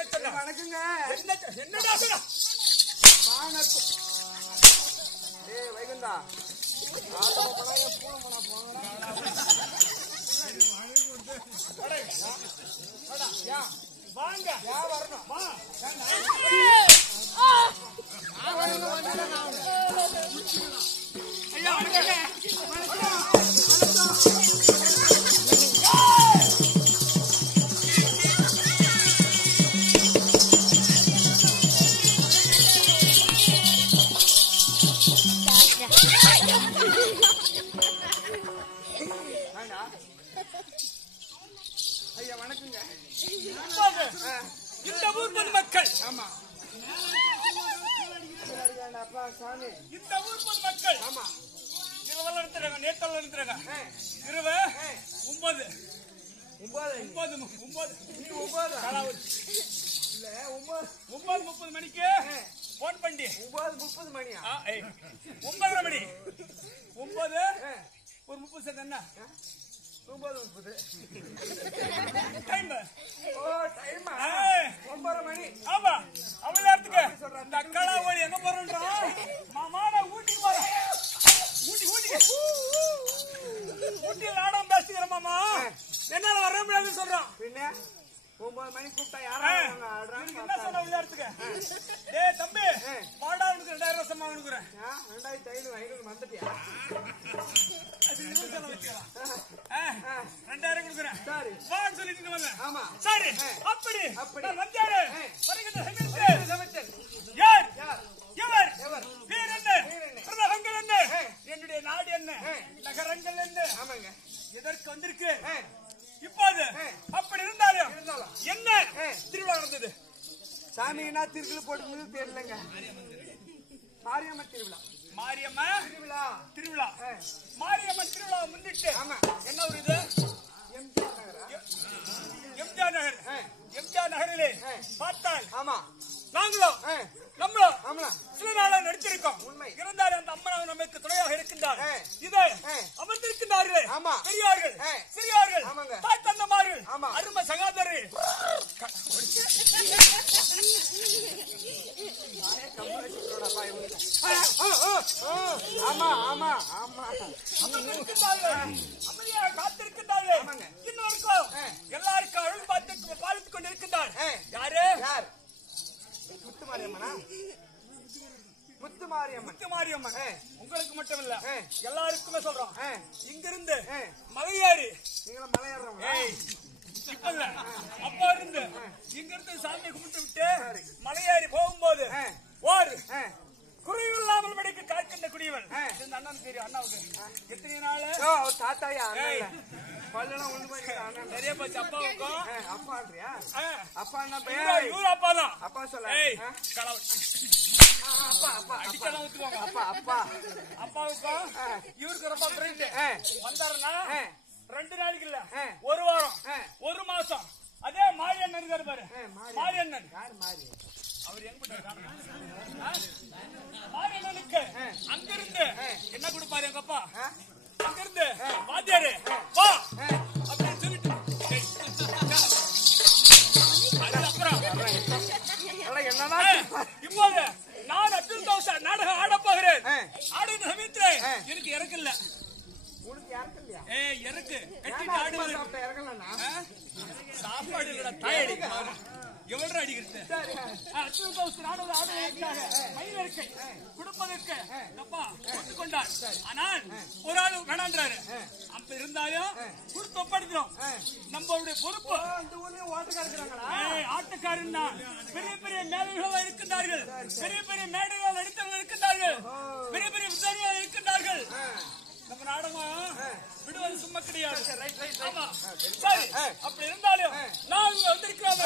வணக்கங்க. என்னடா சொல்ற? ஏய் வைகுண்டா, வாங்க வரணும். ஐயா வணக்கங்க. ஐயா வணக்கங்க. இந்த ஊர் பொதுமக்கள், ஆமா அப்பா சாமி. இந்த ஊர் பொதுமக்கள் ஆமா இரவல் நடத்துறாங்க, நேத்தல் நடத்துறாங்க. இரவு 9 இல்ல 9:30 மணிக்கு போன் பண்ணி 9:30 மணியா? 9:30 மணி 9 ஒரு 30 செகண்ட் என்ன 9:30. டைம்? ஓ டைமா? 9:30 மணி. ஆமா அவள நேரத்துக்கு இந்த அக்காளா ஓடி எங்க போறோம்ன்றான். மாமாடா ஊட்டிக்கு போறோம். ஊட்டி நாடம் பேசிக்கிறேன் மாமா. என்னால வர முடியாதுன்னு சொல்றான். பின்ன 9 மணி கூப்பிட்டா யாரா என்ன சொன்ன விளையாட்டுக்கு? டேய் தம்பி வாடா, உனக்கு 2000 சம்பளம் கொடுக்குறேன். 2500 வந்துட்டியா? அது என்ன சொல்ல வச்சுக்கலாம்? 2000 கொடுக்குறேன். சரி வான்னு சொல்லிட்டு வந்தேன். ஆமா சரி அப்படி நான் வந்தாரு. வருகின்ற சமைச்சர் யார்? எவர்? பேர் என்ன? பிரதகங்கள் என்ன? என்னுடைய நாடு என்ன? நகரங்கள் என்ன? ஆமாங்க. எதற்கு வந்திருக்கு இப்போது? அப்படி இருந்தாலும் என்ன திருவிழா நடந்தது? சாமினா திருக்குள்ள போட்டு தெரியலங்க. மாரியம்மன் திருவிழா. மாரியம்மன் திருவிழா. மாரியம்மன் திருவிழா முன்னிட்டு என்ன ஒரு இது எம்ஜிஆர் நகர். எம்ஜிஆர் நகரிலே பார்த்தால் நாங்களும் நம்மளும் சில நாளாக நடிச்சிருக்கோம். இருந்தாலும் அந்த அம்மன் நமக்கு துணையாக இருக்கின்றார். இதை அமர்ந்திருக்கின்றார்களே பெரியார்கள் சிறியார்கள் தாய் தந்தமார்கள் அருமை சகோதரி காத்திருக்கின்றார்கள். இன்னொருக்கும் எல்லாருக்கும் அருள் பாலித்துக் கொண்டிருக்கின்றார். யாரு? முத்துமாரியம்மன். உங்களுக்கு மட்டும் இல்ல எல்லாருக்குமே சொல்றோம். இங்கிருந்து மலையேறி அப்பா இருந்து இங்கிருந்து சாமியை கும்பிட்டு விட்டு மலையேறி போகும்போது ஒரு குறைவில்லாமல் மடிக்கு காக்கின்ற குடியவன் இந்த அண்ணன் தெரியும். அண்ணாவுக்கு எத்தனை நாள் தாத்தாயா நிறைய போச்சு. அப்பாவுக்கும் அப்பான்றியா? அப்பா என்ன இவரு அப்பா தான். அப்பா சொல்ல அடிச்செல்லாம் ஊத்துவாங்க. அப்பாவுக்கும் இவருக்கு ரொம்ப ஃப்ரெண்ட். வந்தாருன்னா 2 நாளைக்கு இல்ல 1 வாரம் 1 மாசம். அதே மாரியண்ணன் இருக்காரு பாரு. மாரியண்ணன் அவர் எங்க மாரியண்ணனுக்கு அங்கிருந்து என்ன கொடுப்பாரு எங்க அப்பா? அங்கிருந்து வாத்தியாரு வா அப்படின்னு சொல்லிட்டு அப்புறம் இப்போது நான் அப்துல் கௌசர் நாடகம் ஆட போகிறேன். ஆடுகிற சமயத்துல எனக்கு இறக்கல. இறக்கு கட்டிட்டு ஆடுவது சாப்பாடு இல்லடா தாயடி எவ்வளவு அடிக்கிறது. அப்துல் கௌசர் ஆடுவதற்காக மயில் இருக்கை கொடுப்பதற்கு அப்பா ஒத்துக்கொண்டார். ஆனால் ஒரு ஆள் வேணான்றாரு. அப்ப இருந்தாலும் கொடுத்து ஒப்படைக்கிறோம். நம்மளுடைய பொறுப்பு. ஆட்டக்காரன் தான். பெரிய பெரிய மேடைகள் இருக்கின்றார்கள். பெரிய பெரிய மேடைகள் நடித்தவர்கள் இருக்கின்றார்கள். பெரிய பெரிய விசாரிகள் இருக்கின்றார்கள். நம்ம நாடகம் விடுவது சும்மா கிடையாது. ஆமா சரி அப்படி இருந்தாலும் நான் வந்திருக்கிறோம்.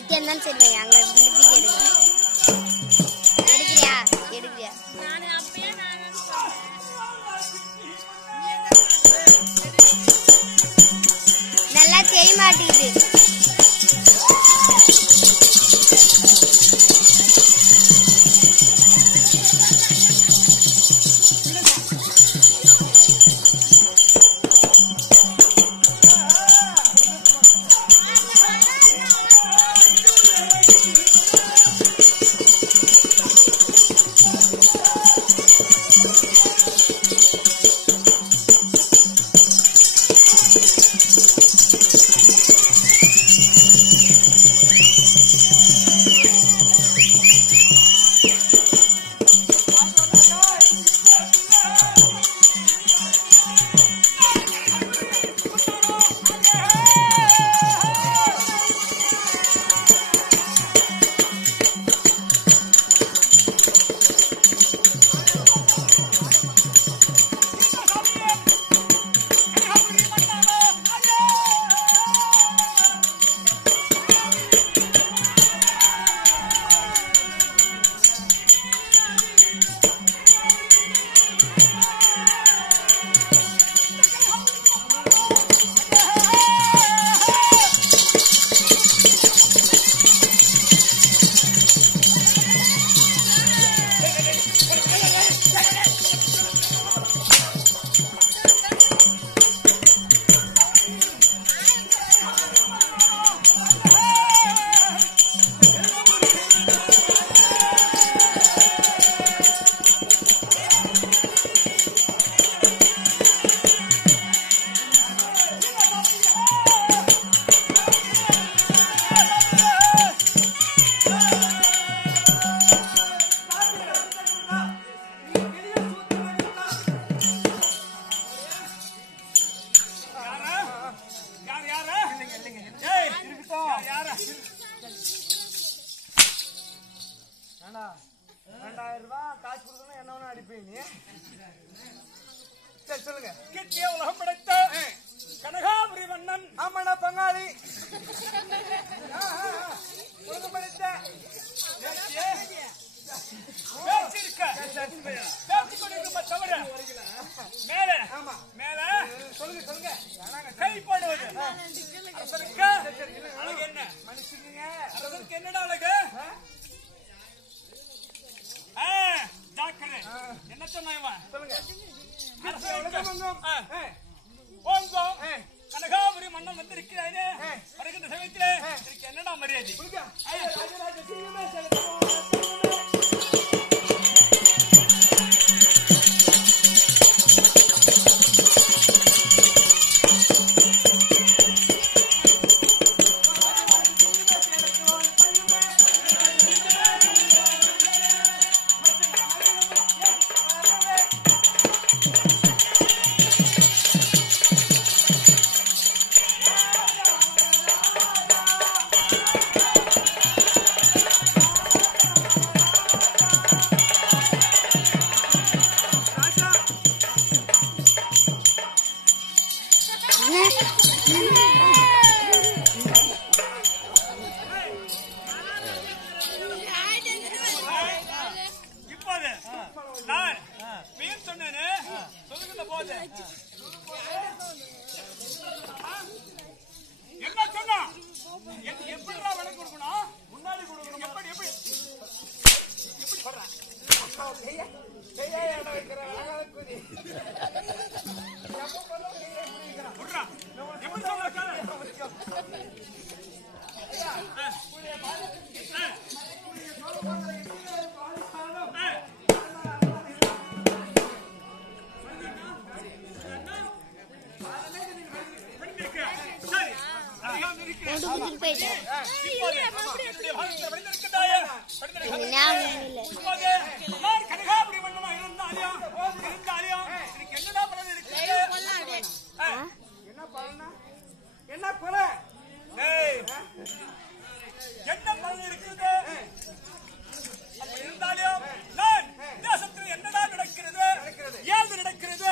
இது என்னன்னு சொல்லுங்க. அங்க எடுக்கிறியா எடுக்கிறியா? நல்லா தெரிய மாட்டேங்குது. உலகிற்கே உலகம் படைத்த கனகாபுரி மன்னன். ஆமாடா பங்காளி. உலகம் படைத்த தவிர மேல மேல சொல்லுங்க சொல்லுங்க. கைப்படுவது அரசனுக்கு அழகு என்ன? மனுஷங்க அரசனுக்கு என்னடா அழகு? ஜாக்கிரதை. என்ன சொன்ன இவன்? சொல்லுங்க. ஓங்கம் கனகாபுரி மன்னன் வந்திருக்கிறானே, வருகின்ற சமயத்திலே இதுக்கு என்னடா மரியாதை? இப்போது நான் பேர் சொன்னேன்னு சொல்லுகின்ற போது என்ன சொன்னா? எப்படிடா விலை கொடுக்கணும்? முன்னாடி கொடுக்கணும். எப்படி எப்படி எப்படி சொல்றேன்? எப்படி கனகாபுரி மன்னனா இருந்தாலியா எனக்கு என்னடா பலன் இருக்கு? என்ன பலனா? என்ன குறை? என்ன பலன் இருக்குது? அப்படி இருந்தாலும் நான் தேசத்தில் என்னடா நடக்கிறது, ஏது நடக்கிறது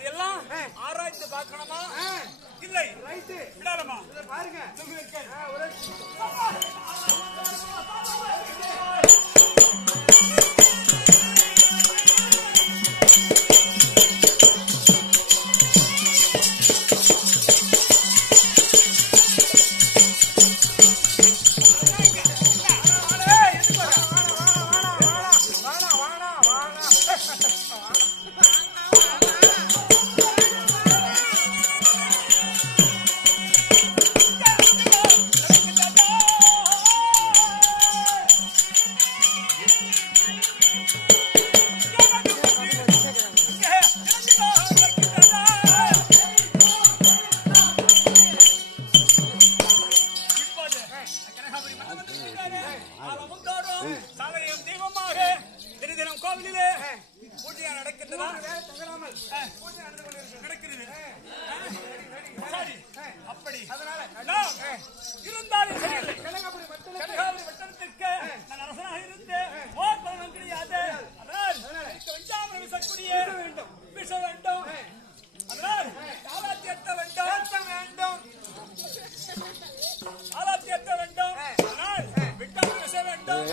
இதெல்லாம் ஆராய்ந்து பார்க்கணுமா? இல்லை விடாலமா? பாருங்க சாலையும் தெய்வமாக தினம் கோவிலிலே பூஜையா நடக்கின்றதா? நடக்கிறது. சரி, அப்படி நான் இருந்தாலும் சரியில்லை. கனகாபுரி பட்டணத்திற்கு நான் அரசனாக இருந்து ஓர் பலனும் கிடையாது. அதனால் வெஞ்சாமல் விஷக்கூடிய விஷ வேண்டும். அதனால் ஆலாத்தியத்த வேண்டும். ஆலாத்தியத்த வேண்டும். அதனால் விட்டாமல் விஷ வேண்டும்.